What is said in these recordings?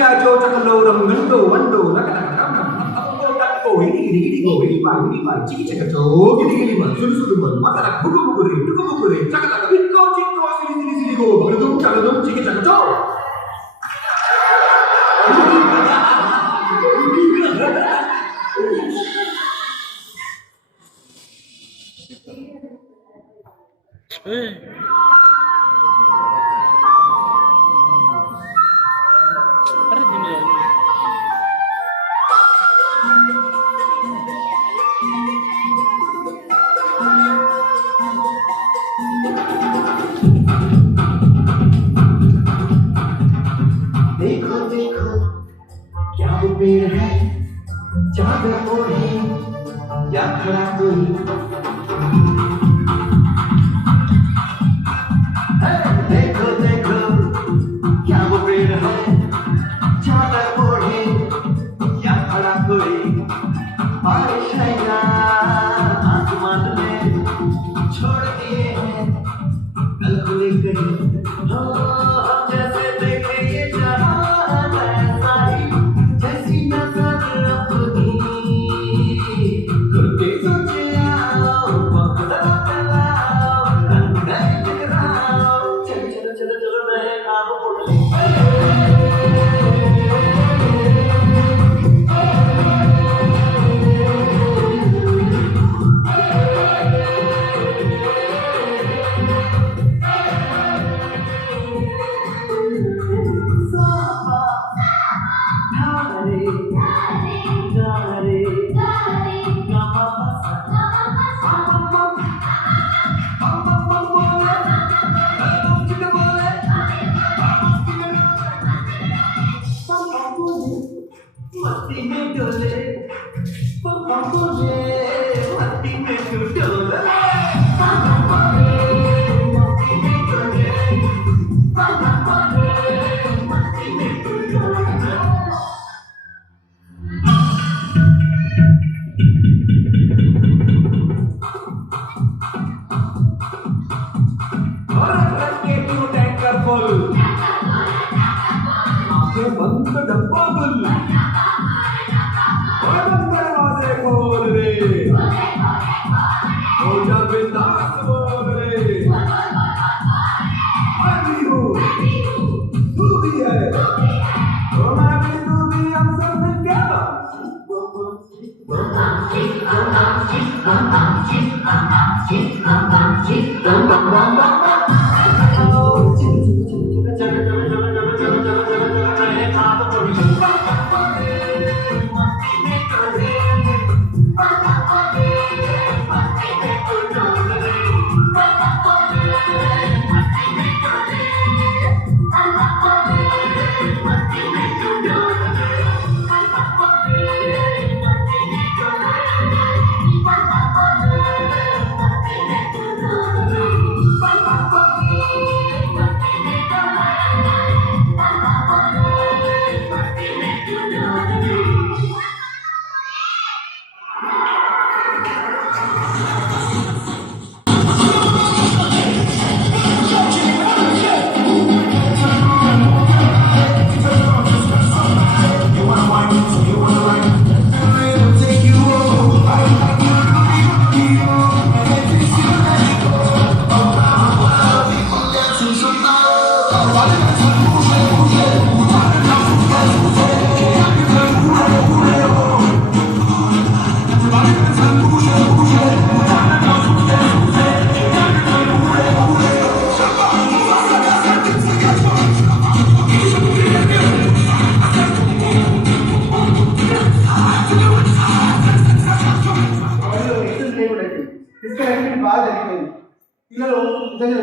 చాచో చకలో రంగంలో వండో రకరకం తక్కో ఇడిగిడిగో ఇడిపా చికి చకచో గిడిగిడి సులుసులు మతల గుగుగురి టుగుగురి చకలక విక్కో చిక్కో సిలిసిలిసిలిగో బగదుం చగదుం చికి చకచో देखो देखो क्या वो पेड़ है चादर ओढ़े या खड़ा कोई देखो देखो क्या वो पेड़ है चादर ओढ़े या खड़ा कोई बारिश है ना आसमान में छोड़ दिए हैं कल को लेकर जैसे देखे ये जहां सारी जैसी नजर अपनी खुद के सोचे आओ वक्त चलाओ रंग नए जगराओ चलो चलो चलो चलो नए नाम बोले मस्ती में डोले पापा बोले मस्ती में क्यों डोले पापा बोले मस्ती में डोले पापा बोले मस्ती में क्यों डोले और रख के तू टैंकर फुल आंखें बंद कर डब्बा फुल और बंद दरवाजे खोल रे हो जा बिंदास बोल रे मैं भी हूँ तू भी है तो मैं भी तू भी हम सब मिलकर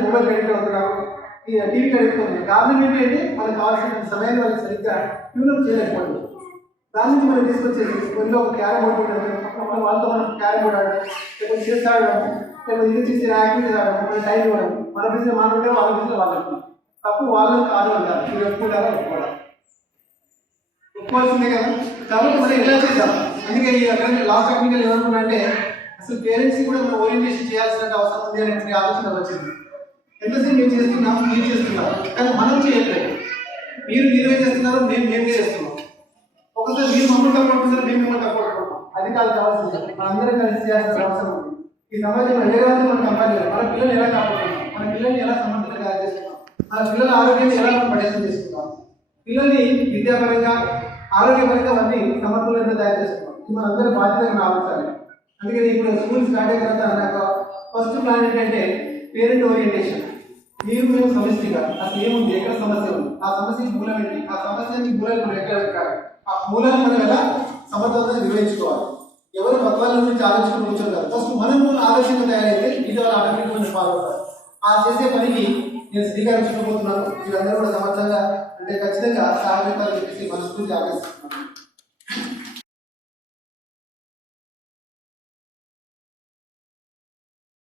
మొబైల్ అడిక్ట్ అవుతున్నారు, టీవీకి అడిక్ట్ అవుతున్నారు. కారణం ఏంటంటే మనకు కావాల్సిన సమయాన్ని వాళ్ళకి సరిగ్గా ట్యూనప్ చేయలేకపోయింది. దాని నుంచి మనం తీసుకొచ్చేసి ఇంట్లో ఒక క్యారమ్ బోర్డు పెట్టడం, వాళ్ళతో మనం క్యారమ్ బోర్డు ఆడడం, లేకపోతే చెస్ ఆడడం, లేకపోతే ఇది చేసే యాక్టివిటీస్ ఆడడం, మన టైం ఇవ్వడం, మన బిజినెస్ మాట్లాడే వాళ్ళ బిజినెస్ వాళ్ళకి తప్పు వాళ్ళని కాదు అంటారు. మీరు ఒప్పుకుంటారా? ఒప్పుకోవాల్సిందే కదా. కాబట్టి మనం ఎలా చేద్దాం. అందుకే ఈ లాస్ట్ టెక్నికల్ ఏమనుకున్నా అంటే అసలు పేరెంట్స్కి కూడా మనం ఓరియంటేషన్ చేయాల్సిన అవసరం ఉంది అనేటువంటి ఆలోచన వచ్చింది. ఎంతసేపు మేము చేస్తున్నాం, మీరు చేస్తున్నాం, కానీ మనం చేయట్లేదు. మీరే చేస్తున్నారు, మేమే చేస్తున్నాం. ఒకసారి మీరు మమ్మల్ని కాపాడుతున్నారు, మేము మిమ్మల్ని కాపాడుకుంటాం. అది కాదు కావాల్సింది. మనందరం కలిసి చేయాల్సిన అవసరం ఉంది. ఈ సమాజంలో ఏ విధంగా మనం కంపేర్ మన పిల్లల్ని ఎలా కాపాడుతున్నాం, మన పిల్లల్ని ఎలా సమర్థంగా తయారు చేస్తున్నాం, మన పిల్లల ఆరోగ్యాన్ని ఎలా మనం పరిశీలన చేసుకుంటాం, పిల్లల్ని విద్యాపరంగా ఆరోగ్యపరంగా వాటిని సమర్థులంగా తయారు చేసుకుంటాం. ఇది మనందరి బాధ్యతగా రావాలి. అందుకని ఇప్పుడు స్కూల్ స్టార్ట్ అయిన తర్వాత నాకు ఫస్ట్ ప్లాన్ ఏంటంటే పేరెంట్ ఓరియంటేషన్. మేము సమిష్టిగా అసలు ఏముంది, ఎక్కడ సమస్య ఉంది, ఆ సమస్యకి మూలం ఏంటి, ఆ సమస్యకి మూలాలు మనం ఎక్కడ పెట్టాలి, ఆ మూలాన్ని మనం ఎలా సమర్థవంతంగా నిర్వహించుకోవాలి. ఎవరు పత్రాల నుంచి ఆలోచించుకుని కూర్చోగలరు. ఫస్ట్ మనము ఆలోచన తయారైతే ఇది వాళ్ళు ఆటోమేటిక్ ఫాలో అవుతారు. ఆ చేసే పనికి నేను శ్రీకారం చుట్టబోతున్నాను. మీరందరూ కూడా సమర్థంగా అంటే ఖచ్చితంగా సహాయపడతారని చెప్పేసి మనస్ఫూర్తిగా ఆలోచిస్తున్నాను.